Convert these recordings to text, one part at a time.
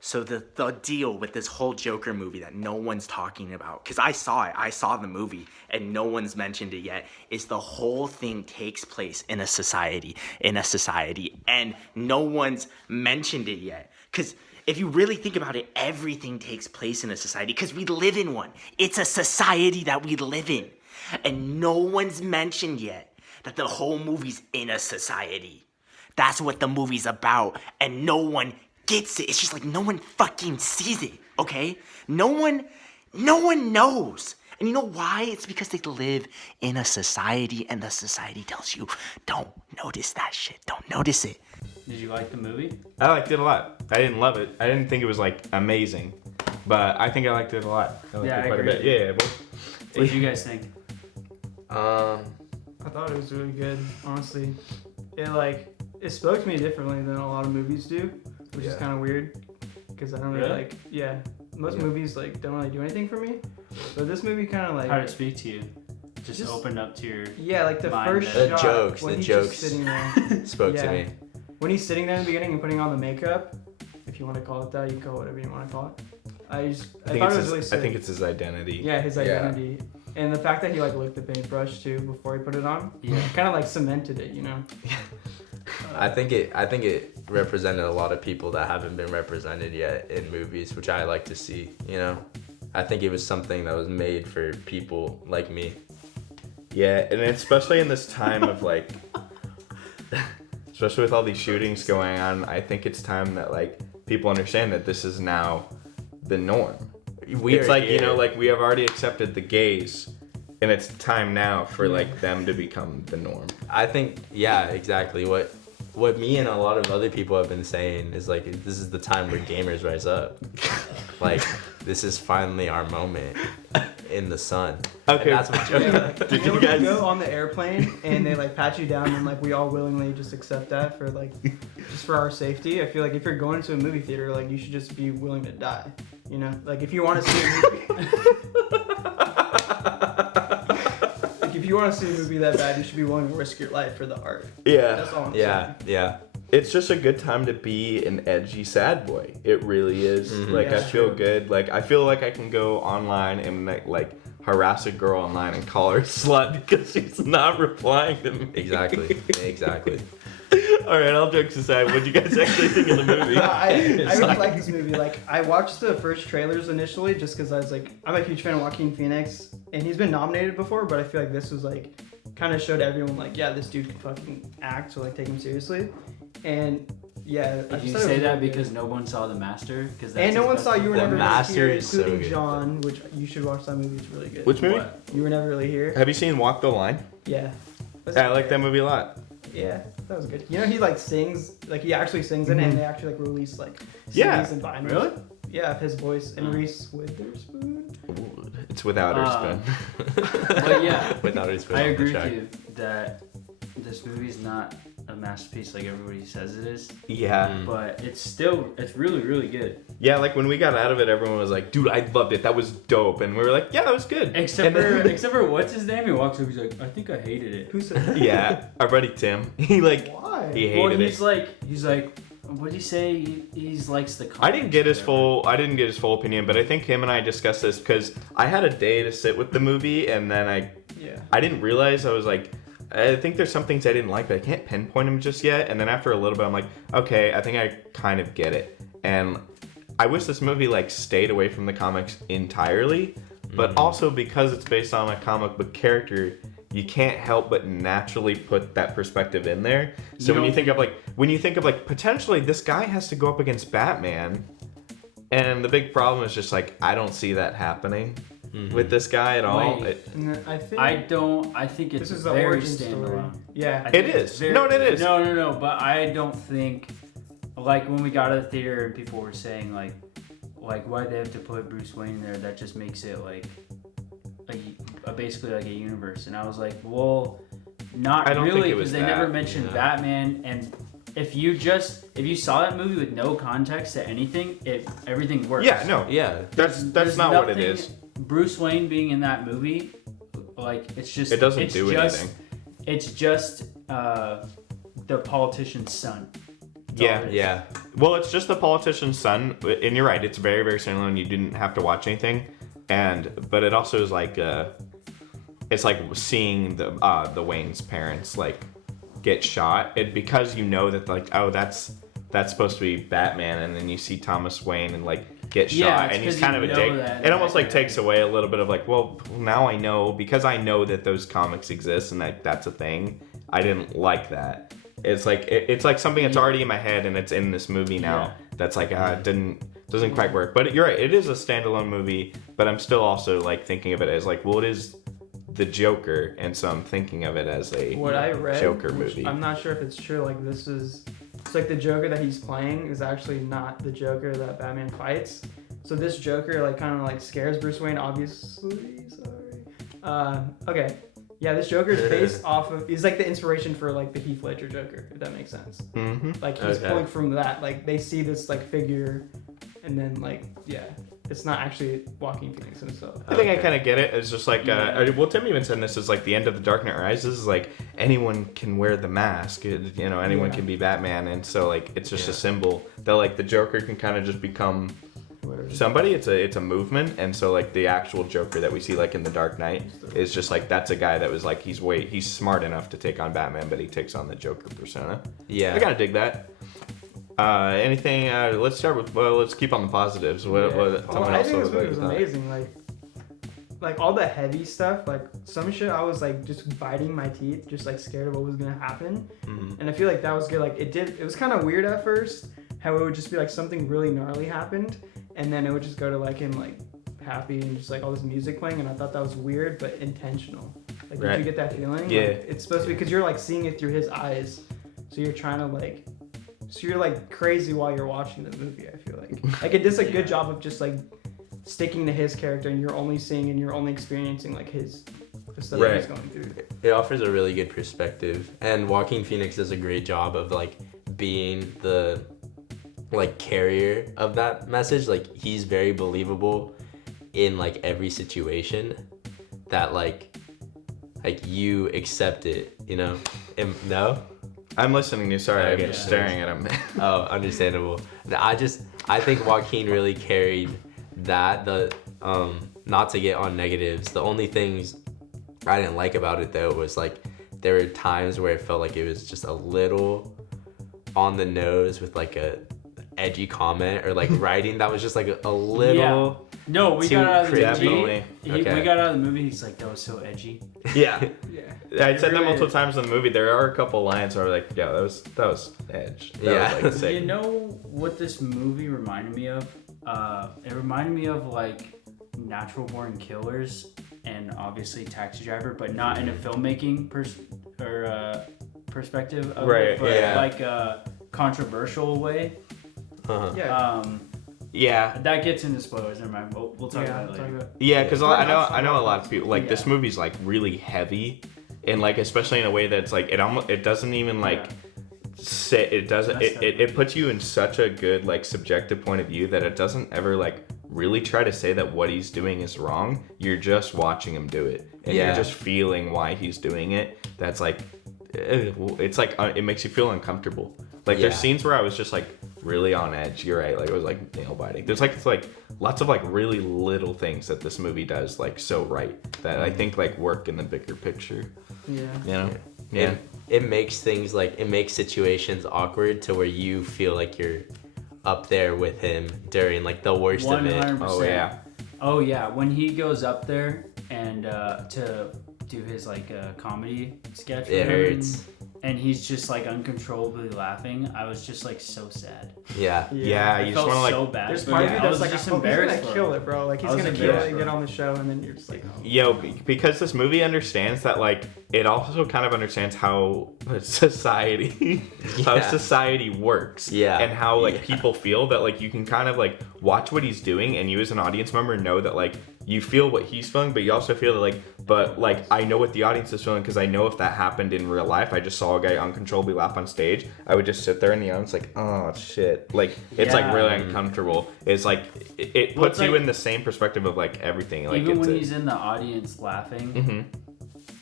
So the deal with this whole Joker movie that no one's talking about, because I saw the movie and no one's mentioned it yet, is the whole thing takes place in a society, and no one's mentioned it yet. Because if you really think about it, everything takes place in a society because we live in one. It's a society that we live in. And no one's mentioned yet that the whole movie's in a society. That's what the movie's about, and no one gets it. It's just like no one fucking sees it, okay? No one knows. And you know why? It's because they live in a society, and the society tells you, don't notice that shit. Don't notice it. Did you like the movie? I liked it a lot. I didn't love it. I didn't think it was like amazing, but I think I liked it a lot. I liked it quite a bit. Yeah. What did you guys think? I thought it was really good, honestly. It spoke to me differently than a lot of movies do, which is kind of weird because I don't really most movies don't really do anything for me, but this movie kind of how did it speak to you? Just opened up to your the mind first that- shot The jokes sitting there, spoke to me. when he's sitting there in the beginning and putting on the makeup, if you want to call it that, you can call it whatever you want to call it. I thought it was really sick. I think it's his identity. Yeah, his identity. And the fact that he licked the paintbrush too before he put it on, kind of cemented it, you know. I think it represented a lot of people that haven't been represented yet in movies, which I like to see, you know. I think it was something that was made for people like me. Yeah, and especially in this time of especially with all these shootings going on, I think it's time that people understand that this is now the norm. We have already accepted the gays, and it's time now for them to become the norm. I think, yeah, exactly. What me and a lot of other people have been saying is this is the time where gamers rise up. This is finally our moment in the sun. Okay, and that's what did you you guys go on the airplane and they pat you down and we all willingly just accept that for just for our safety? I feel if you're going to a movie theater, you should just be willing to die. You know, if you want to see a movie, if you want to see a movie that bad, you should be willing to risk your life for the art. Yeah. That's all I'm saying. Yeah. It's just a good time to be an edgy sad boy. It really is. Mm-hmm. I feel good. I feel like I can go online and harass a girl online and call her slut because she's not replying to me. Exactly. All right, all jokes aside, what do you guys actually think of the movie? I really like this movie. I watched the first trailers initially just because I was I'm a huge fan of Joaquin Phoenix, and he's been nominated before, but I feel this was kind of showed everyone this dude can fucking act, so take him seriously. And yeah, did you say that because no one saw The Master? And no one saw You Were Never Master Really Here, is so including good. John, which you should watch that movie. It's really good. Which movie? You Were Never Really Here. Have you seen Walk the Line? Yeah. I like that movie a lot. Yeah, that was good. You know, he sings, he actually sings in it, and they actually release CDs and vinyls. Really? Yeah, of his voice and Reese Witherspoon. Ooh, it's without her spin. But yeah, Without her spin I on the agree track. with you that this movie's not a masterpiece like everybody says it is. Yeah. But it's really, really good. Yeah, when we got out of it, everyone was like, dude, I loved it. That was dope. And we were like, yeah, that was good. Except for what's his name? He walks up, he's like, I think I hated it. Who said that? Yeah, our buddy Tim. He Why? he hated he's it. he's like, what did he say? He likes the comics. I didn't get his full opinion, but I think him and I discussed this because I had a day to sit with the movie, and then I didn't realize I think there's some things I didn't like, but I can't pinpoint them just yet. And then after a little bit, I'm like, okay, I think I kind of get it. And I wish this movie stayed away from the comics entirely, but also because it's based on a comic book character, you can't help but naturally put that perspective in there. So when you think of potentially this guy has to go up against Batman, and the big problem is just I don't see that happening with this guy at all. I think it's this is the very origin story. standalone. Yeah, It is. No, it is. No, but I don't think when we got to the theater and people were saying why they have to put Bruce Wayne in there, that just makes it basically a universe. And I was like, well, Not I don't think really, it was because they never that, mentioned yeah. Batman. And if you saw that movie with no context to anything, everything works. Yeah, no, Yeah. that's There's not what it nothing- is. Bruce Wayne being in that movie, like it's just It doesn't it's do just, anything. It's just the politician's son. That's all Yeah. it is. Yeah. Well, it's just the politician's son, and you're right. It's very, very similar, and you didn't have to watch anything. But it also is like, it's like seeing the Wayne's parents like get shot, and because you know that like, oh, that's supposed to be Batman, and then you see Thomas Wayne and like get shot, Yeah, it's and he's 'cause kind you of a know dick. that It almost like Batman- takes away a little bit of like, well, now I know, because I know that those comics exist and that that's a thing. I didn't like that. It's like it's like something that's already in my head and it's in this movie now. Yeah. That's like it doesn't quite work. But you're right, it is a standalone movie, but I'm still also like thinking of it as like, well, it is the Joker, and so I'm thinking of it as a What I read, Joker which movie. I'm not sure if it's true. Like it's like the Joker that he's playing is actually not the Joker that Batman fights. So this Joker like kind of like scares Bruce Wayne. Obviously, sorry. Okay. Yeah, this Joker is based off of. He's like the inspiration for like the Heath Ledger Joker, if that makes sense. Mm-hmm. Like he's Okay. pulling from that. Like they see this like figure, and then like yeah, it's not actually Joaquin Phoenix himself. I think I Okay. kind of get it. It's just like, well, Tim even said this is like the end of The Dark Knight Rises. Is like anyone can wear the mask, you know, anyone Yeah. can be Batman, and so like it's just Yeah. a symbol that like the Joker can kind of just become Whatever. somebody. It's a movement, and so like the actual Joker that we see like in The Dark Knight is just like that's a guy that was like he's smart enough to take on Batman, but he takes on the Joker persona. Yeah. I kind of dig that. Anything? Let's start with. Well, let's keep on the positives. What? Yeah. What? Tell me I else think this what movie was you thought. amazing. Like all the heavy stuff, like some shit I was like just biting my teeth, just like scared of what was gonna happen. Mhm. And I feel like that was good. Like it was kind of weird at first how it would just be like something really gnarly happened, and then it would just go to like him like happy and just like all this music playing, and I thought that was weird but intentional. Like Right. did you get that feeling? Yeah. Like, it's supposed to be because you're like seeing it through his eyes, so you're trying to like. So you're like crazy while you're watching the movie. I feel like it does a good job of just like sticking to his character, and you're only seeing and you're only experiencing like his the stuff that he's Right. going through. It offers a really good perspective, and Joaquin Phoenix does a great job of like being the like carrier of that message. Like he's very believable in like every situation that like you accept it, you know. No. I'm listening to you. Sorry, I'm Okay. just staring at him. Oh, understandable. I think Joaquin really carried that. Not to get on negatives, the only things I didn't like about it though was like there were times where it felt like it was just a little on the nose with like a edgy comment or like writing that was just like a little. No, we Too got out of the cringy. movie. Definitely. Okay. We got out of the movie. He's like, that was so edgy. Yeah. Yeah. I said that really multiple is. times in the movie. There are a couple lines where like, yeah, that was edge. That Yeah. was, like, sick. You know what this movie reminded me of? It reminded me of like Natural Born Killers and obviously Taxi Driver, but not in a filmmaking perspective of Right, it, but yeah. like a controversial way. Uh-huh. Yeah. Yeah. That gets into spoilers. Never mind. We'll talk Yeah, about it talk later. about- Yeah, because Yeah. I know a lot of people like this Yeah. movie's like really heavy, and like especially in a way that's like it doesn't even like say it doesn't it puts you in such a good like subjective point of view that it doesn't ever like really try to say that what he's doing is wrong. You're just watching him do it, and Yeah. you're just feeling why he's doing it. That's like it's like it makes you feel uncomfortable. Like there's Yeah. scenes where I was just like really on edge. You're right. Like it was like nail biting. There's like it's like lots of like really little things that this movie does like so right that I think like work in the bigger picture. Yeah. You know? Yeah. It makes things like it makes situations awkward to where you feel like you're up there with him during like the worst of it. 100%. Oh yeah. Oh yeah, when he goes up there and to do his like comedy sketch, It with him, hurts. and he's just like uncontrollably laughing. I was just like so sad. Yeah. Yeah, I you just felt want to like so bad. There's but part of yeah, you I was that's like, just I hope he's embarrassed. gonna for kill him. it, bro. Like he's I was gonna kill embarrassed it and for get him. on the show, and then you're just like, oh. because this movie understands that like it also kind of understands how society Yeah. works Yeah. and how like Yeah. people feel that like you can kind of like watch what he's doing and you as an audience member know that like you feel what he's feeling, but you also feel that like I know what the audience is feeling, because I know if that happened in real life, I just saw a guy uncontrollably laugh on stage, I would just sit there in the audience like, oh shit, like it's like really uncomfortable. It's like it puts you in the same perspective of like everything. Like even when he's in the audience laughing,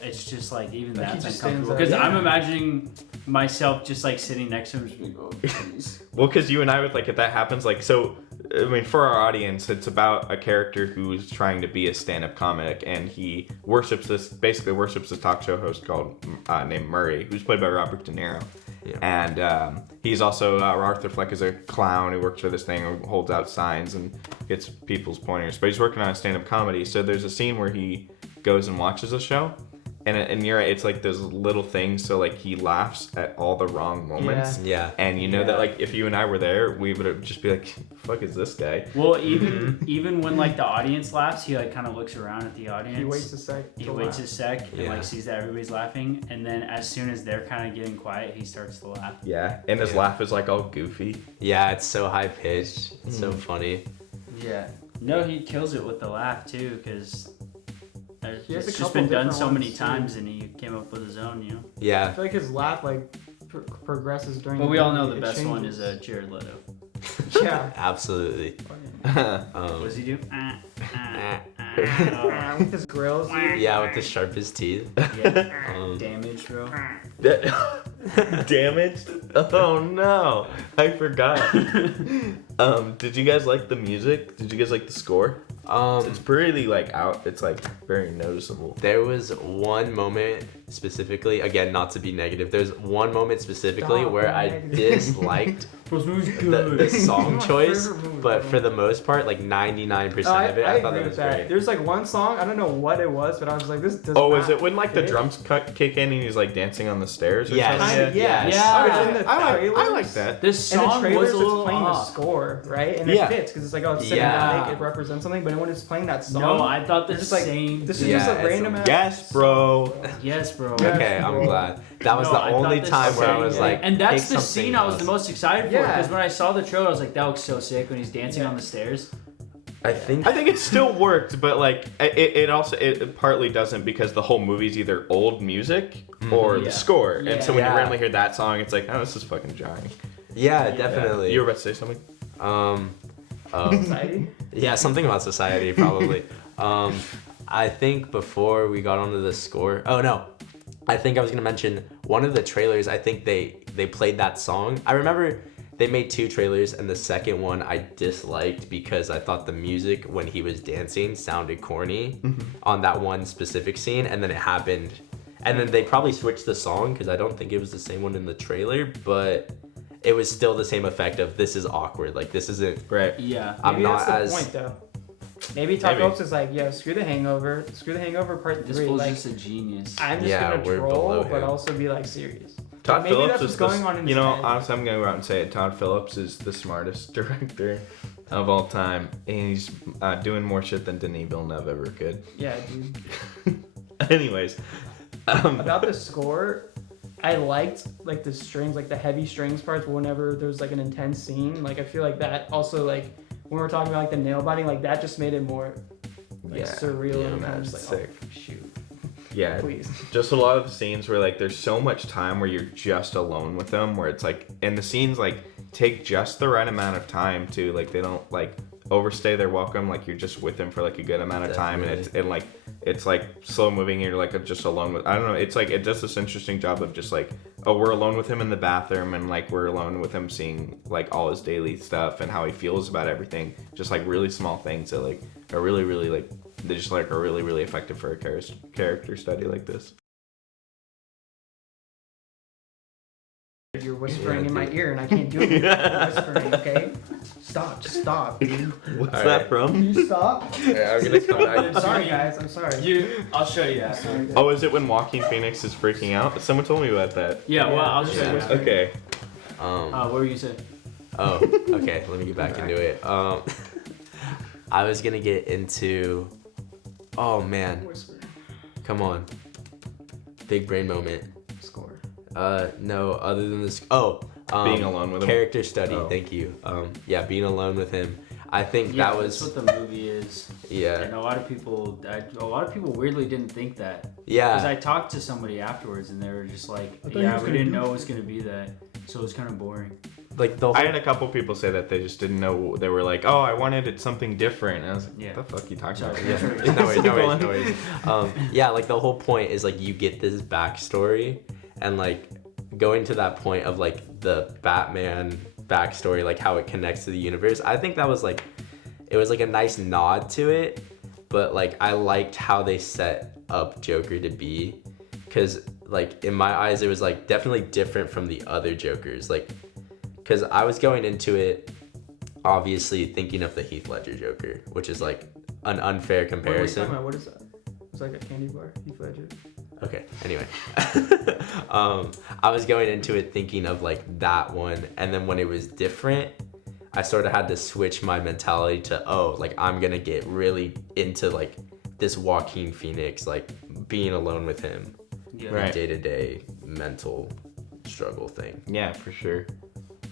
it's just like even Like, he that's just uncomfortable, stands because up. I'm imagining myself just like sitting next to him, just being, oh, jeez. Well, because you and I would like if that happens, like, so I mean, for our audience, it's about a character who's trying to be a stand-up comic, and he basically worships this talk show host called named Murray, who's played by Robert De Niro. Yeah. And he's also Arthur Fleck is a clown who works for this thing, who holds out signs and gets people's pointers. But he's working on a stand-up comedy. So there's a scene where he goes and watches a show. And you're right, it's like those little things, so like he laughs at all the wrong moments. Yeah. And you know that like if you and I were there, we would just be like, fuck is this guy? Well, even when like the audience laughs, he like kind of looks around at the audience. He waits a sec. He to waits laugh. a sec and Yeah. like sees that everybody's laughing, and then as soon as they're kind of getting quiet, he starts to laugh. Yeah. And his laugh is like all goofy. Yeah, it's so high pitched. It's so funny. Yeah. No, he kills it with the laugh too, because He has it's a just couple been done different so many ones, too. times, and he came up with his own, you know. I Yeah. feel like his laugh like progresses during. But the we all know movie. the It best one changes. is Jared Leto. Yeah. Absolutely. What Um, does he do? With his grills. yeah, with the sharpest teeth. Yeah. Damage, bro. Damaged? Oh no. I forgot. Did you guys like the music? Did you guys like the score? It's pretty like out. It's like very noticeable. There was one moment specifically, again, not to be negative. There's one moment specifically Stop where being I negative. disliked This movie's the song My choice, favorite movie, but bro. for the most part, like 99% of it, I thought agree that with was that. great. There's like one song, I don't know what it was, but I was like, this does Oh, not is it when like the fit. drums kick in and he's like dancing on the stairs or Yes. something? Kinda, yeah. Yes. Yeah. But in the I trailers, like that. This In the song trailers, was a it's little playing the off. score, right? And Yeah. it fits because it's like, oh, it's Yeah. cinematic, it represents something. But when it's playing that song, No, I thought the it's just like, same. this is Yeah, just a it's random ass Yes, bro. song. Yes, bro. Yeah. Okay, I'm bro. glad. That was No, the I thought only the time where I same was thing. like, and that's pick the something scene I was else. the most excited for, Yeah. because when I saw the trailer, I was like, that looks so sick when he's dancing Yeah. on the stairs. I think I think it still worked, but like it also it partly doesn't because the whole movie's either old music or Yeah. the score, and so when Yeah. you randomly hear that song, it's like, oh, this is fucking jarring. yeah, Yeah. definitely. You were about to say something? Society. Yeah, something about society, probably. I think before we got onto the score, oh no, I think I was gonna mention one of the trailers. I think they played that song. I remember they made two trailers, and the second one I disliked because I thought the music when he was dancing sounded corny on that one specific scene, and then it happened, and then they probably switched the song because I don't think it was the same one in the trailer, but it was still the same effect of this is awkward, like this isn't. Right. Yeah. I'm Maybe not that's the as point though. Maybe Todd Maybe. Phillips is like, yeah, screw the Hangover part This 3. fool's Like, just a genius. I'm just Yeah, gonna we're troll, below but him. also be like serious. Todd Maybe Phillips that's is what's going the, on in you his know, head. honestly, I'm gonna go out and say it. Todd Phillips is the smartest director of all time, and he's doing more shit than Denis Villeneuve ever could. Yeah, dude. Anyways, About the score, I liked like the strings, like the heavy strings parts whenever there's like an intense scene. Like I feel like that also like when we're talking about like the nail biting, like that just made it more like Yeah. surreal Yeah, and kind man, of just like, sick. oh shoot, yeah, please. just a lot of the scenes where like there's so much time where you're just alone with them, where it's like, and the scenes like take just the right amount of time to like they don't like overstay their welcome. Like you're just with them for like a good amount of time, and it's like slow moving. And you're like just alone with. I don't know. It's like it does this interesting job of just like, oh, we're alone with him in the bathroom, and like we're alone with him seeing like all his daily stuff and how he feels about everything. Just like really small things that like are really like they just like are really effective for a character study like this. You're whispering Yeah, in my dude. ear and I can't do it. You're whispering, okay? Stop, just stop, dude. What's All that right. from? Can you stop? Yeah, I'm gonna come I'm back. sorry, guys. I'm sorry. I'll show you after. Sorry, guys. Oh, is it when Joaquin Phoenix is freaking out? Someone told me about that. Yeah, well, I'll Yeah. show you. After. Okay. What were you saying? Oh, okay. Let me get back into it. I was gonna get into. Oh man, Whisper. come on. Big brain moment. Score. No, other than this. Being alone with him. Character study. Oh. Thank you. Yeah, being alone with him. I think Yeah, that was that's what the movie is. yeah. And a lot of people weirdly didn't think that. Because Yeah. I talked to somebody afterwards, and they were just like, I thought he "Yeah, was we gonna didn't do know it." it was gonna be that, so it was kind of boring." Like the whole I had a couple people say that they just didn't know. They were like, "Oh, I wanted it something different." And I was like, Yeah. "What the fuck are you talking Sorry. about?" Yeah. No worries. Yeah, like the whole point is like you get this backstory, and like going to that point of like the Batman backstory, like how it connects to the universe. I think that was like, it was like a nice nod to it, but like I liked how they set up Joker to be, because like in my eyes it was like definitely different from the other Jokers, like because I was going into it obviously thinking of the Heath Ledger Joker, which is like an unfair What are you comparison. talking about? What is that? It's like a candy bar. Heath Ledger. Okay, anyway. I was going into it thinking of like that one, and then when it was different, I sort of had to switch my mentality to, oh, like I'm gonna get really into like this Joaquin Phoenix, like being alone with him, Yeah. Right. day-to-day mental struggle thing. Yeah, for sure.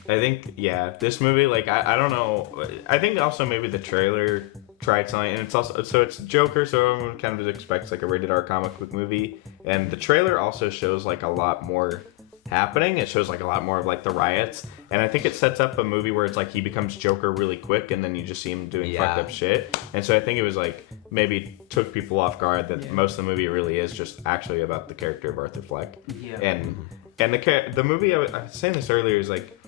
I think, yeah, this movie, like, I don't know. I think also maybe the trailer tried something, and it's also, so it's Joker, so everyone kind of just expects like a rated R comic book movie. And the trailer also shows like a lot more happening. It shows like a lot more of like the riots. And I think it sets up a movie where it's like he becomes Joker really quick, and then you just see him doing Yeah. fucked up shit. And so I think it was like, maybe took people off guard that most of the movie really is just actually about the character of Arthur Fleck. Yeah. And the movie, I was saying this earlier, is like,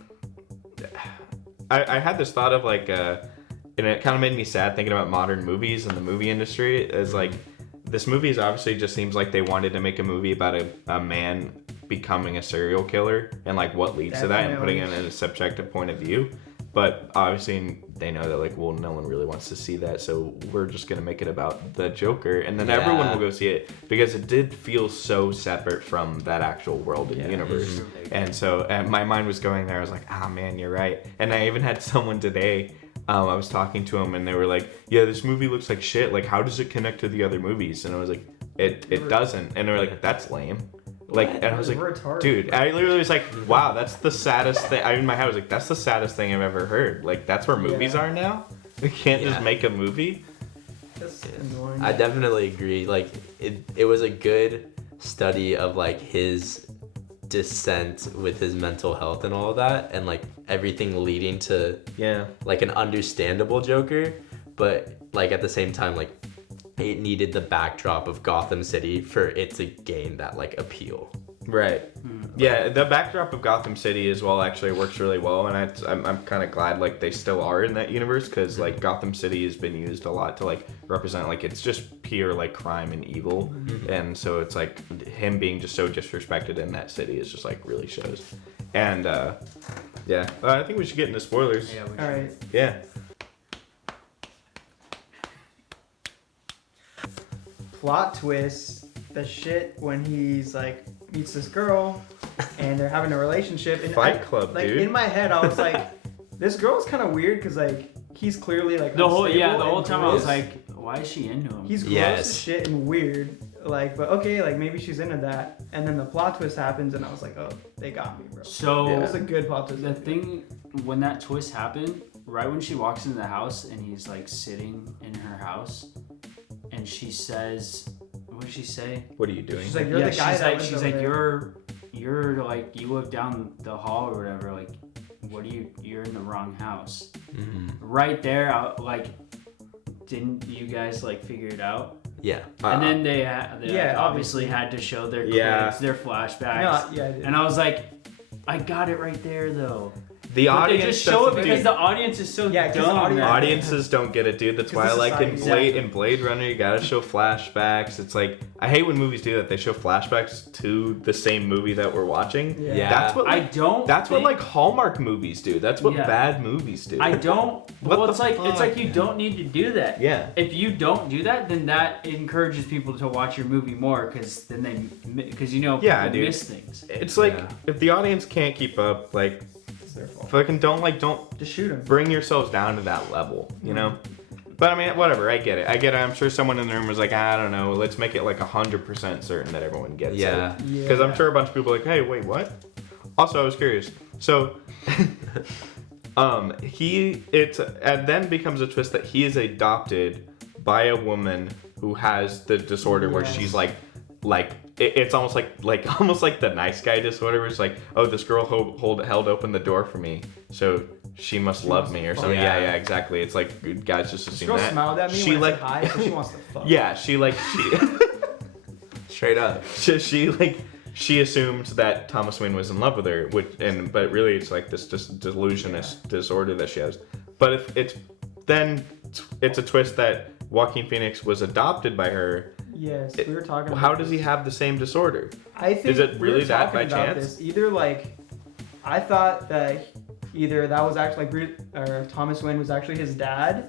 I had this thought of like, and it kind of made me sad thinking about modern movies and the movie industry. Is like, this movie is obviously just seems like they wanted to make a movie about a man becoming a serial killer and like what leads to that and putting it in a subjective point of view. But obviously they know that like, well, no one really wants to see that, so we're just gonna make it about the Joker, and then everyone will go see it because it did feel so separate from that actual world and universe. And so my mind was going there. I was like, ah, man, you're right. And I even had someone today. I was talking to them, and they were like, "Yeah, this movie looks like shit. Like, how does it connect to the other movies?" And I was like, "It doesn't." And they were like, "That's lame." Like, and I was like, dude, I literally was like, wow, that's the saddest thing. In my head, I was like, that's the saddest thing I've ever heard. Like, that's where movies are now. We can't just make a movie. That's annoying. I definitely agree. Like it was a good study of like his descent with his mental health and all of that, and like everything leading to like an understandable Joker, but like at the same time, like it needed the backdrop of Gotham City for it to gain that like appeal. Right. Yeah, the backdrop of Gotham City as well actually works really well, and I'm kind of glad like they still are in that universe, because like Gotham City has been used a lot to like represent like it's just pure like crime and evil, and so it's like him being just so disrespected in that city is just like really shows. And yeah, I think we should get into spoilers. Yeah, we All right. Yeah. Plot twist. The shit when he's like meets this girl, and they're having a relationship. And Fight Club, like, dude. in my head, I was like, this girl's kind of weird because like he's clearly like the whole unstable the whole and time I was gross. like, why is she into him? He's gross Yes. as shit and weird. Like, but okay, like maybe she's into that. And then the plot twist happens, and I was like, oh, they got me, bro. So It was a good plot twist. the thing when that twist happened, right when she walks into the house and he's like sitting in her house, and she says, what did she say? What are you doing? She's like, you're the guy she's that like, lives she's over like, there. you're like, you live down the hall or whatever. Like, what are you're in the wrong house. Right there, like, didn't you guys like figure it out? Yeah. And then they like, obviously. had to show their Yeah. clips, their flashbacks. No, yeah, I did. And I was like, I got it right there though. The But audience they just show it doesn't- because dude, the audience is so Yeah, 'cause the dumb. audience- that- audiences don't get it, dude. That's 'Cause why I the like in society- Blade Runner, you gotta show flashbacks. It's like, I hate when movies do that. They show flashbacks to the same movie that we're watching. Yeah. That's what I like, don't. that's what think- like Hallmark movies do. That's what Yeah. bad movies do. I don't. What Well, the it's like fuck, you don't need to do that. Yeah. If you don't do that, then that encourages people to watch your movie more, because then because you know Yeah, people dude. miss things. It's like, Yeah. if the audience can't keep up, like, It's their fault. fucking don't Just shoot him. bring yourselves down to that level, you know? But I mean, whatever, I get it. I'm sure someone in the room was like, I don't know, let's make it like 100% certain that everyone gets Yeah. it. Because I'm sure a bunch of people are like, hey, wait, what? Also, I was curious. So, And then becomes a twist that he is adopted by a woman who has the disorder where Yes. she's it's almost like the nice guy disorder where it's like, oh, this girl held open the door for me, so she must love me or something. Yeah. Yeah, exactly. It's like guys just This assume girl that. smiled at me She when I like said hi, so she wants to fuck. yeah, she Straight up. she assumed that Thomas Wayne was in love with her, but really it's like this delusionist disorder that she has. But if it's a twist that Joaquin Phoenix was adopted by her. Yes, we were talking about How does he this. have the same disorder? I think Is it we were really that talking by about chance? This. Either like, I thought that either that was actually or Thomas Wayne was actually his dad,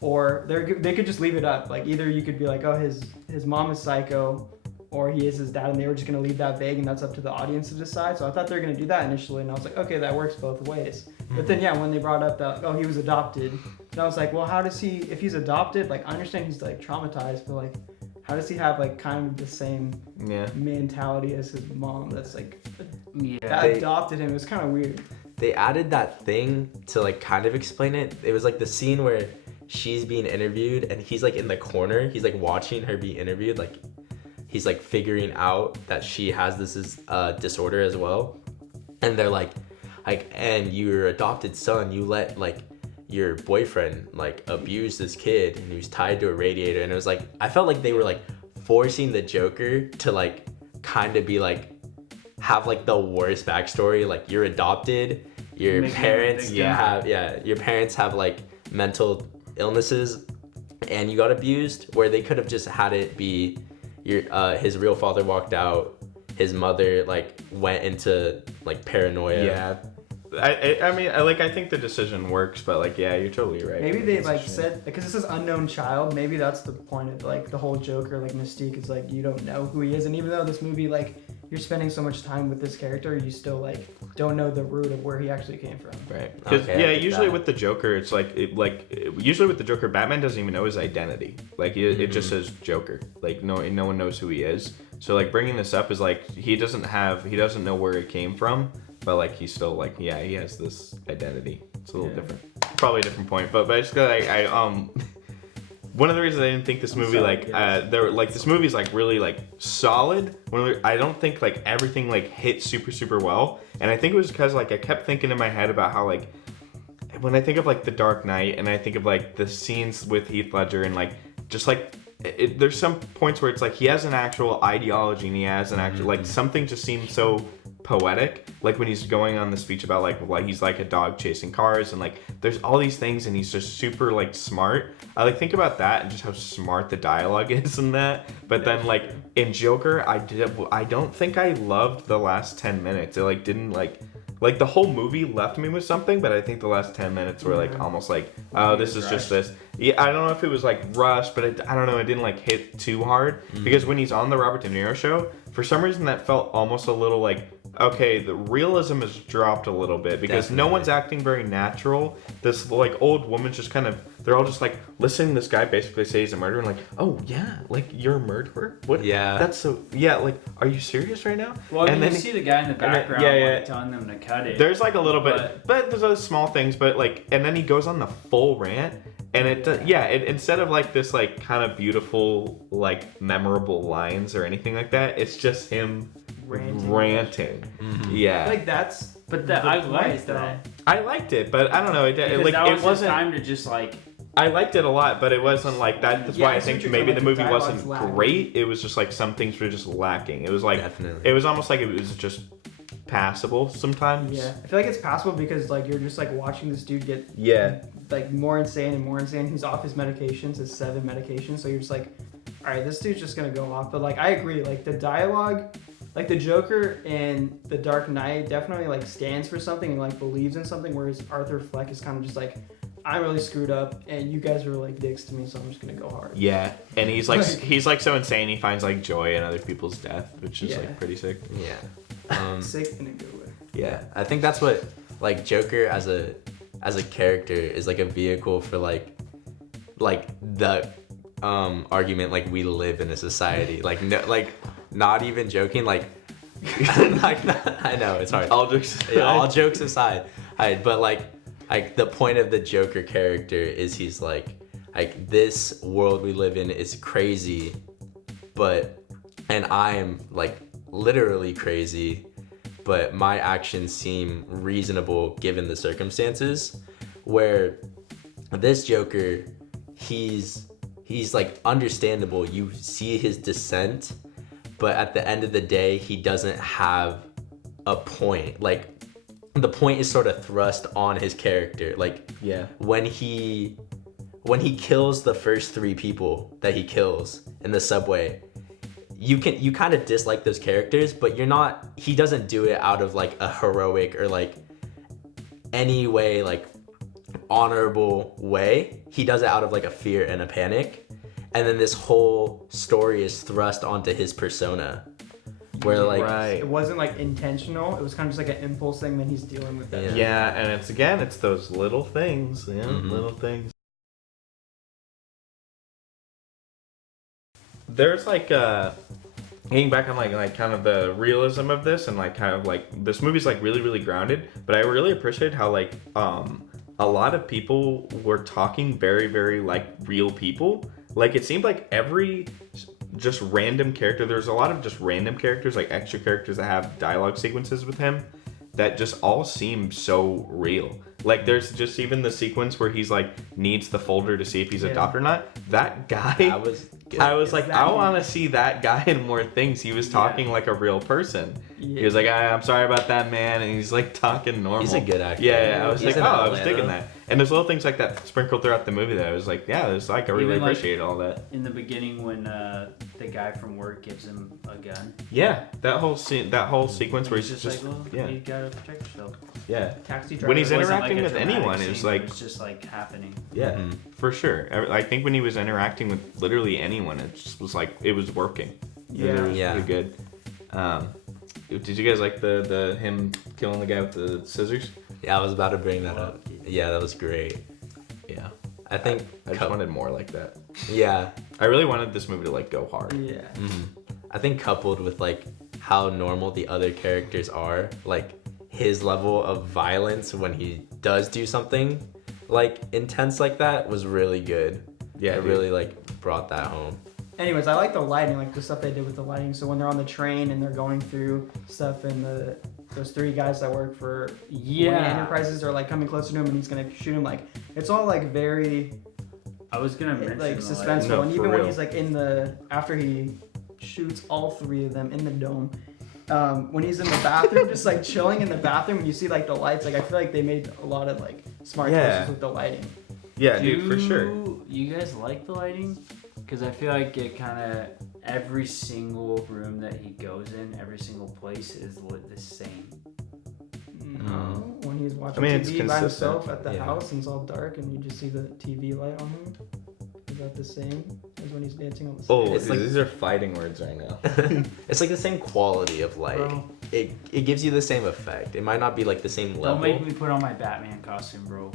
or they could just leave it up. Like either you could be like, oh, his mom is psycho, or he is his dad, and they were just gonna leave that vague, and that's up to the audience to decide. So I thought they were gonna do that initially, and I was like, okay, that works both ways. But then when they brought up that he was adopted, and I was like, well, how does he? If he's adopted, like I understand he's like traumatized, but like, how does he have like kind of the same Yeah. mentality as his mom? That's like Yeah. that adopted him. It was kind of weird. They added that thing to like kind of explain it. It was like the scene where she's being interviewed and he's like in the corner. He's like watching her be interviewed. Like he's like figuring out that she has this disorder as well. And they're like, and your adopted son, you let like your boyfriend like abuse this kid and he was tied to a radiator. And it was like, I felt like they were like forcing the Joker to like kind of be like, have like the worst backstory. Like you're adopted, your Make him parents a victim. your parents have like mental illnesses and you got abused, where they could have just had it be his real father walked out, his mother like went into like paranoia. Yeah. I think the decision works, but like, yeah, you're totally right. Maybe they It's a like shame. said, because this is unknown child. Maybe that's the point of like the whole Joker like mystique is like you don't know who he is, and even though this movie like you're spending so much time with this character, you still like don't know the root of where he actually came from. Right. Because Okay, I get usually that. with the Joker, it's usually with the Joker, Batman doesn't even know his identity. Like it just says Joker. Like no one knows who he is. So like bringing this up is like he doesn't know where it came from, but like he's still like he has this identity. It's a little different. Probably a different point, but I just got one of the reasons I didn't think this movie this movie is like really like solid. I don't think like everything like hit super well, and I think it was because like I kept thinking in my head about how like when I think of like The Dark Knight and I think of like the scenes with Heath Ledger and like just like there's some points where it's like he has an actual ideology and he has an actual like something just seems so poetic, like when he's going on the speech about like he's like a dog chasing cars and like there's all these things and he's just super like smart. I like think about that and just how smart the dialogue is in that. But then like in Joker, I don't think I loved the last 10 minutes. It like didn't like the whole movie left me with something, but I think the last 10 minutes were like almost like, oh, this is just this. Yeah, I don't know if it was like rushed, but I don't know. It didn't like hit too hard because when he's on the Robert De Niro show, for some reason that felt almost a little like, okay, the realism has dropped a little bit because no one's acting very natural. This like old woman's just kind of, they're all just like listening to this guy basically say he's a murderer and like, oh yeah, like you're a murderer? What? Yeah. That's so, yeah, like, are you serious right now? Well, and you then see the guy in the background like, telling them to cut it. there's like a little bit, but there's other small things, but like, and then he goes on the full rant and instead of like this like kind of beautiful, like memorable lines or anything like that, it's just him ranting. Yeah. Like that's. But the I point, liked though. that. I liked it, but I don't know. Because Like that was it wasn't. his time to just like. I liked it a lot, but it wasn't like that. That's Yeah, why I I see think what you're maybe saying, the like, the movie wasn't dialogue's lacking. great. It was just like some things were just lacking. It was like Definitely. it was almost like it was just passable sometimes. Yeah, I feel like it's possible because like you're just like watching this dude get Yeah. like more insane and more insane. He's off his medications, his 7 medications. So you're just like, all right, this dude's just gonna go off. But like I agree, like the dialogue, like the Joker in The Dark Knight definitely like stands for something and like believes in something, whereas Arthur Fleck is kind of just like, I'm really screwed up and you guys were like dicks to me, so I'm just gonna go hard. Yeah, and he's like Like- he's like so insane. He finds like joy in other people's death, which is Yeah. like pretty sick. Yeah. Sick in a good way. Yeah, I think that's what like Joker as a character is like a vehicle for like the argument like we live in a society like no like not even joking like I know it's hard. All jokes Yeah, all jokes aside, but like like the point of the Joker character is he's like this world we live in is crazy, and I am like literally crazy, but my actions seem reasonable given the circumstances. Where this Joker, he's like understandable. You see his dissent, but at the end of the day, he doesn't have a point. Like the point is sort of thrust on his character. Like when he kills the first 3 people that he kills in the subway, you kind of dislike those characters, but he doesn't do it out of like a heroic or like any way like honorable way. He does it out of like a fear and a panic. And then this whole story is thrust onto his persona. Where like it wasn't like intentional. It was kind of just like an impulse thing that he's dealing with. That. Yeah, and it's those little things. Yeah, little things. There's like getting back on like kind of the realism of this, and like kind of like this movie's like really, really grounded, but I really appreciate how like a lot of people were talking very, very like real people. Like it seemed like every just random character, there's a lot of just random characters, like extra characters that have dialogue sequences with him that just all seem so real. Like there's just even the sequence where he's like needs the folder to see if he's adopted or not. That guy, I was like, I want to see that guy in more things. He was talking like a real person. Yeah. He was like, I'm sorry about that, man, and he's like talking normal. He's a good actor. Yeah, I was like, I was digging that. And there's little things like that sprinkled throughout the movie that I was like, yeah, there's like I really appreciate all that. In the beginning when the guy from work gives him a gun. Yeah, that whole sequence where he's just like, well, you gotta protect yourself. Yeah. Taxi driver. When he's It wasn't interacting like a with anyone, dramatic it was scene, like it was just like happening. Yeah, for sure. I think when he was interacting with literally anyone, it just was like it was working. Yeah, it was really good. Did you guys like the him killing the guy with the scissors? Yeah, I was about to bring that up. Yeah, that was great. Yeah, I think I just wanted more like that. Yeah, I really wanted this movie to like go hard. Yeah. I think coupled with like how normal the other characters are, like his level of violence when he does do something like intense like that was really good. Yeah, it really like brought that home. Anyways, I like the lighting, like the stuff they did with the lighting. So when they're on the train and they're going through stuff, and those 3 guys that work for Wayne Enterprises are like coming closer to him, and he's gonna shoot him. Like it's all like very. I was gonna mention like suspenseful, No, and even real. when he's like after he shoots all 3 of them in the dome. When he's in the bathroom, just like chilling in the bathroom, and you see like the lights, like I feel like they made a lot of like smart choices with the lighting. Yeah, dude, for sure. You guys like the lighting? Because I feel like it kind of every single room that he goes in, every single place is lit the same. No, when he's watching it's TV by consistent. himself at the house and it's all dark and you just see the TV light on him. Is that the same as when he's dancing on the stage? Oh, It's like- these are fighting words right now. It's like the same quality of light. Bro. It gives you the same effect. It might not be like the same level. Don't make me put on my Batman costume, bro.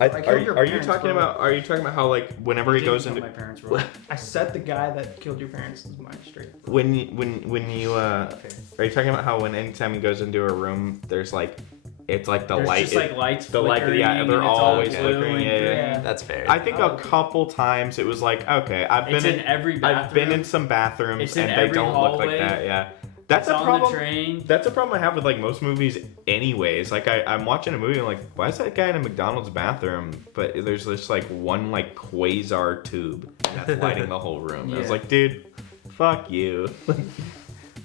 Are you parents, talking bro. about? Are you talking about how like whenever he Didn't goes kill into my parents, bro. I set the guy that killed your parents is mine straight. when you are you talking about how when anytime he goes into a room, there's like it's like the There's light. just like lights the light, flickering, yeah, they're and it's always all blue flickering. and Yeah, green. yeah. That's fair. I think a couple times it was like okay, It's in every bathroom. I've been in some bathrooms It's in and they every don't look hallway. like that. Yeah, that's It's a on problem. the train. That's a problem I have with like most movies anyways. Like I'm watching a movie and I'm like, why is that guy in a McDonald's bathroom? But there's this like one like quasar tube that's lighting the whole room. I was Yeah. like, dude, fuck you.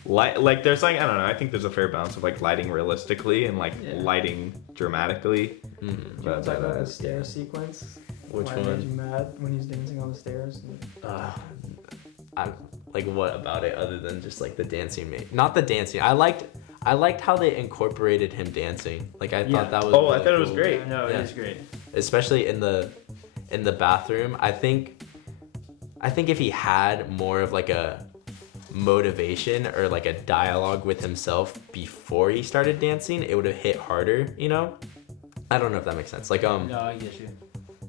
Like there's like I don't know, I think there's a fair balance of like lighting realistically and like lighting dramatically. Do you want to talk about the stair sequence? Which Why one? made you mad when he's dancing on the stairs? I like what about it other than just like the dancing not the dancing. I liked how they incorporated him dancing. Like I thought that was Oh, I really thought it was cool. great. No, Yeah. it is great. Especially in the bathroom. I think if he had more of like a motivation or like a dialogue with himself before he started dancing, it would have hit harder, you know? I don't know if that makes sense. Like No, I get you.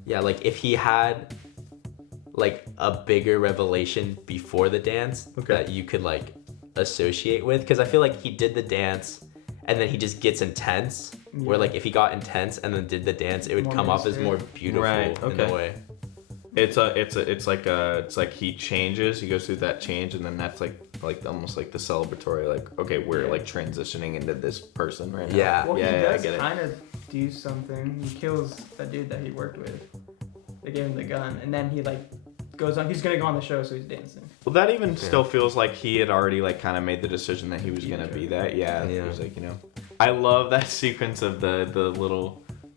yeah, like if he had like a bigger revelation before the dance that you could like associate with, because I feel like he did the dance and then he just gets intense. Where like if he got intense and then did the dance, it would More come off as mainstream. more beautiful Right, in a okay. way. It's like he changes, he goes through that change, and then that's like almost like the celebratory, like, okay, we're like transitioning into this person right now. Yeah. Well, Yeah, he yeah, I does get it. kind of do something. He kills that dude that he worked with. They gave him the gun, and then he like goes on. He's gonna go on the show, so he's dancing. Well, that even still feels like he had already like kind of made the decision that he was gonna be that. Yeah, Yeah. He was like, I love that sequence of the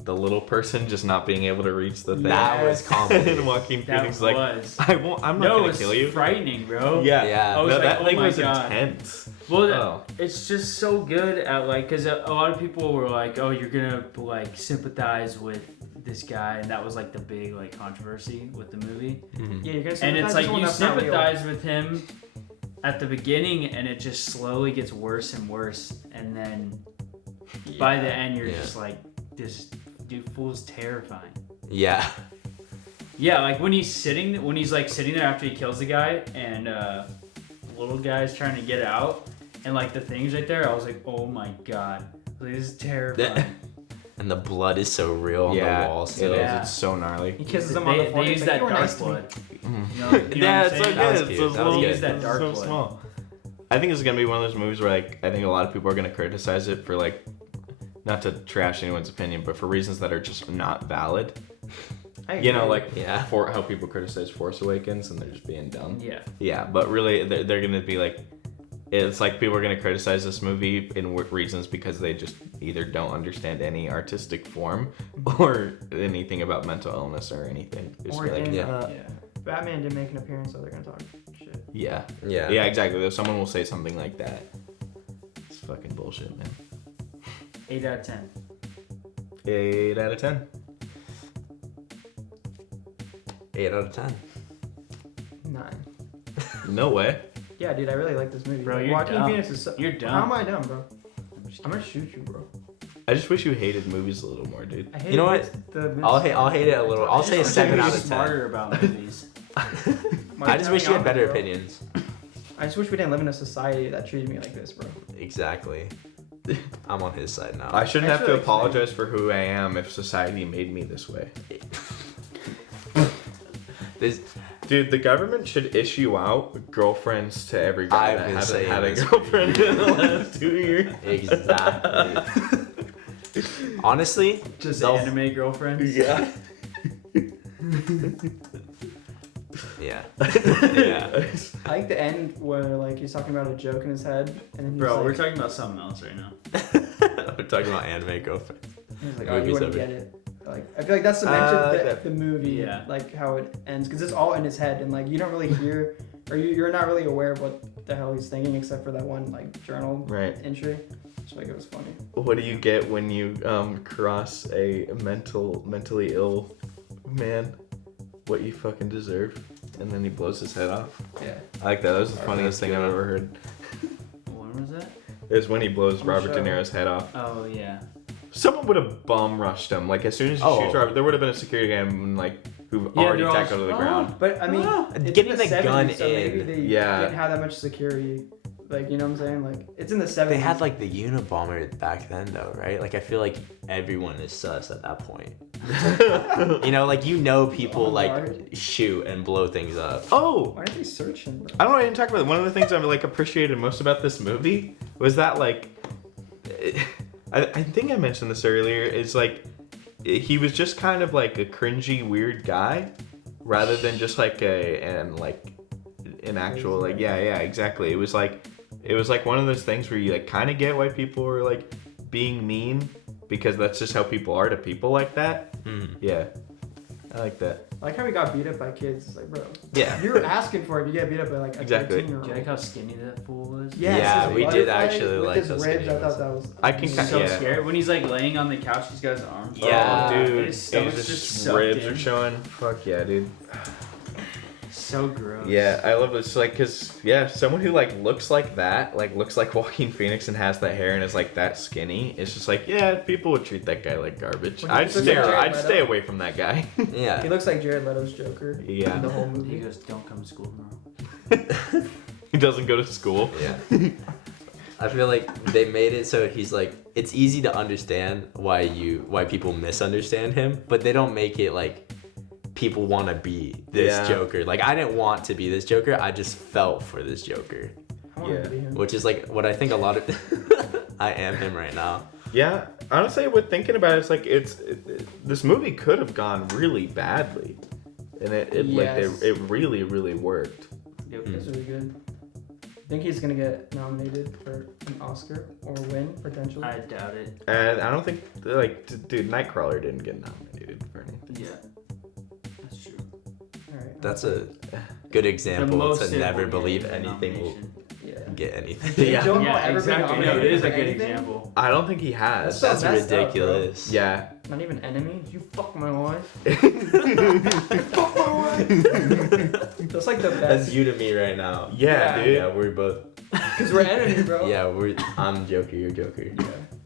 little person just not being able to reach the thing. That was And comedy. Joaquin That Phoenix was. like, I'm not No, it gonna was kill you. frightening, bro. Yeah, Yeah. I was no, like, that oh thing my was God. intense. Well, Oh. it's just so good at like, cause a lot of people were like, "Oh, you're gonna like sympathize with this guy," and that was like the big like controversy with the movie. Yeah, you're gonna. And it's like you that's not real. sympathize with him at the beginning, and it just slowly gets worse and worse, and then by the end, you're Yeah. just like, "This dude fool's terrifying." Yeah. Yeah, like when he's sitting like sitting there after he kills the guy, and little guy's trying to get out, and like the things right there, I was like, "Oh my god, like, this is terrifying." And the blood is so real on the walls it too. is. Yeah. It's so gnarly. He kisses him on the They forehead. use He's like, that "You were dark nice to me." blood. You know Yeah, what it's I'm so saying? That was good. cute. So That was small. good. Use that dark so blood. small. I think it's gonna be one of those movies where like I think a lot of people are gonna criticize it for like, not to trash anyone's opinion, but for reasons that are just not valid. I You know, agree. like Yeah. for how people criticize Force Awakens and they're just being dumb. Yeah. Yeah, but really they're gonna be like, it's like people are gonna criticize this movie in reasons because they just either don't understand any artistic form or anything about mental illness or anything. It's Or like, in, yeah. Batman didn't make an appearance, so they're gonna talk shit. yeah, Yeah. yeah, exactly. If someone will say something like that, it's fucking bullshit, man. 8 out of 10. 8 out of 10. 8 out of 10. 9. No way. Yeah, dude, I really like this movie. Bro, Like, you're Joaquin dumb. Phoenix is so. You're dumb. How am I dumb, bro? I'm just I'm gonna shoot you, bro. I just wish you hated movies a little more, dude. I hate You know what? I'll hate it a little. I'll say a 7 out of 10. Smarter about movies. I just wish you had better opinions. I just wish we didn't live in a society that treated me like this, bro. Exactly. I'm on his side now. I shouldn't have to Actually, apologize for who I am if society made me this way. This, Dude, the government should issue out girlfriends to every guy I've that been hasn't saying had a this. girlfriend in the last 2 years. exactly. Honestly, Just the- anime girlfriends. Yeah. Yeah. Yeah. I like the end where like he's talking about a joke in his head, and then he's Bro, like, we're talking about something else right now. We're talking about anime girlfriends. he's like, oh, movies you wouldn't over. get it. Like, I feel like that's cemented I like the, that. the movie, Yeah. like how it ends, because it's all in his head, and like you don't really hear, or you're not really aware of what the hell he's thinking, except for that one like journal Right. entry. Just like it was funny. What do you get when you cross a mentally ill man? What you fucking deserve. And then he blows his head off. Yeah. I like that. That was the Oh, funniest that's thing I've good. ever heard. When was that? It was when he blows On the Robert De show. Niro's head off. Oh, yeah. Someone would have bum rushed him. Like as soon as he Oh. shoots Robert, there would have been a security guy like who Yeah, already they're all tackled to the just, ground. But I mean, it's Getting in the 70s, gun so maybe in. they Yeah. didn't have that much security. Like, you know what I'm saying? Like, it's in the 70s. They had like the Unabomber back then though, right? Like I feel like everyone is sus at that point. You know, like people On like guard. shoot and blow things up. Oh, Why didn't they search him, bro? I don't know. I didn't talk about it. One of the things I like appreciated most about this movie was that like, I think I mentioned this earlier. Is like, he was just kind of like a cringy, weird guy, rather than just like an actual like yeah exactly. It was like one of those things where you like kind of get why people were like being mean because that's just how people are to people like that. Mm. Yeah, I like that. I like how he got beat up by kids. It's like, bro, Yeah. you're asking for it. You get beat up by like a Exactly. 13-year-old. Do you like how skinny that fool was? Yes, Yeah, his we did butterfly actually with like his those ribs. I videos. thought that was. I can So yeah. scared. When he's like laying on the couch, he's got his arms. Yeah. Oh, dude, His stomach's his just sucked ribs in. are showing. Fuck yeah, dude. So gross. Yeah, I love this. Like, cause yeah, someone who like looks like that, like looks like Joaquin Phoenix and has that hair and is like that skinny. It's just like yeah, people would treat that guy like garbage. Well, he I'd looks like Jared I'd Leto. stay away from that guy. He Yeah. looks like Jared Leto's Joker. Yeah. In the whole He movie. goes, "Don't come to school tomorrow." He doesn't go to school. Yeah. I feel like they made it so he's like, it's easy to understand why people misunderstand him, but they don't make it like people want to be this Joker. Like, I didn't want to be this Joker. I just felt for this Joker. I wanted to be him. Which is like what I think a lot of I am him right now. Yeah, honestly, with thinking about it, it's like this movie could have gone really badly, and it really really worked. Yep, that's really good. I think he's gonna get nominated for an Oscar or win potentially. I doubt it. And I don't think dude, Nightcrawler didn't get nominated for anything. Yeah, that's true. All right. That's a good example most to never important believe anything will nomination. get anything. Yeah. Joe Yeah, ever been exactly. No, nominated it is for a good anything? example. I don't think he has. That's That's messed up, bro. ridiculous. Yeah. Not even enemy. You fuck my wife. That's like the That's best. you to me right now. Yeah, Yeah. dude. Yeah, we're both. Because we're enemy, bro. Yeah, I'm Joker, you're Joker.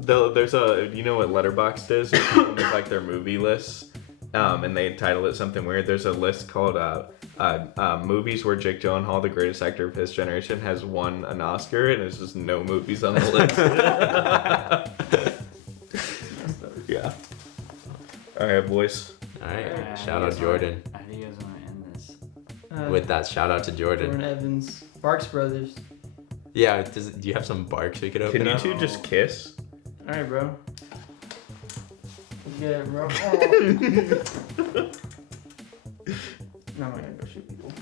There's you know what Letterboxd is? People make like their movie lists, and they title it something weird. There's a list called movies where Jake Gyllenhaal, the greatest actor of his generation, has won an Oscar, and there's just no movies on the list. Yeah. All right, boys. All right, Alright, shout out Jordan. How do you guys want to end this? With that, shout out to Jordan Jordan. Evans, Barks Brothers. Yeah, do you have some barks we could open Can you up? two just kiss? All right, bro. Let's get it, bro. No, I'm not gonna go shoot people.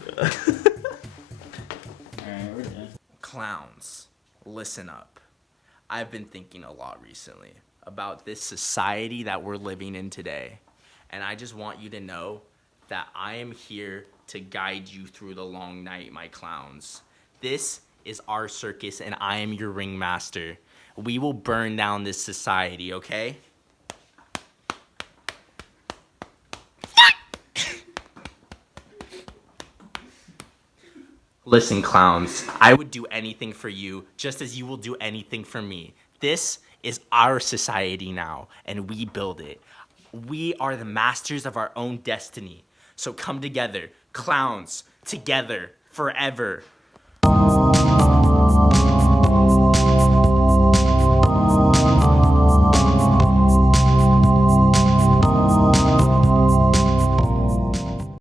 Alright, we're done. Clowns, listen up. I've been thinking a lot recently about this society that we're living in today. And I just want you to know that I am here to guide you through the long night, my clowns. This is our circus, and I am your ringmaster. We will burn down this society, okay? Listen, clowns, I would do anything for you just as you will do anything for me. This is our society now, and we build it. We are the masters of our own destiny. So come together, clowns, together, forever.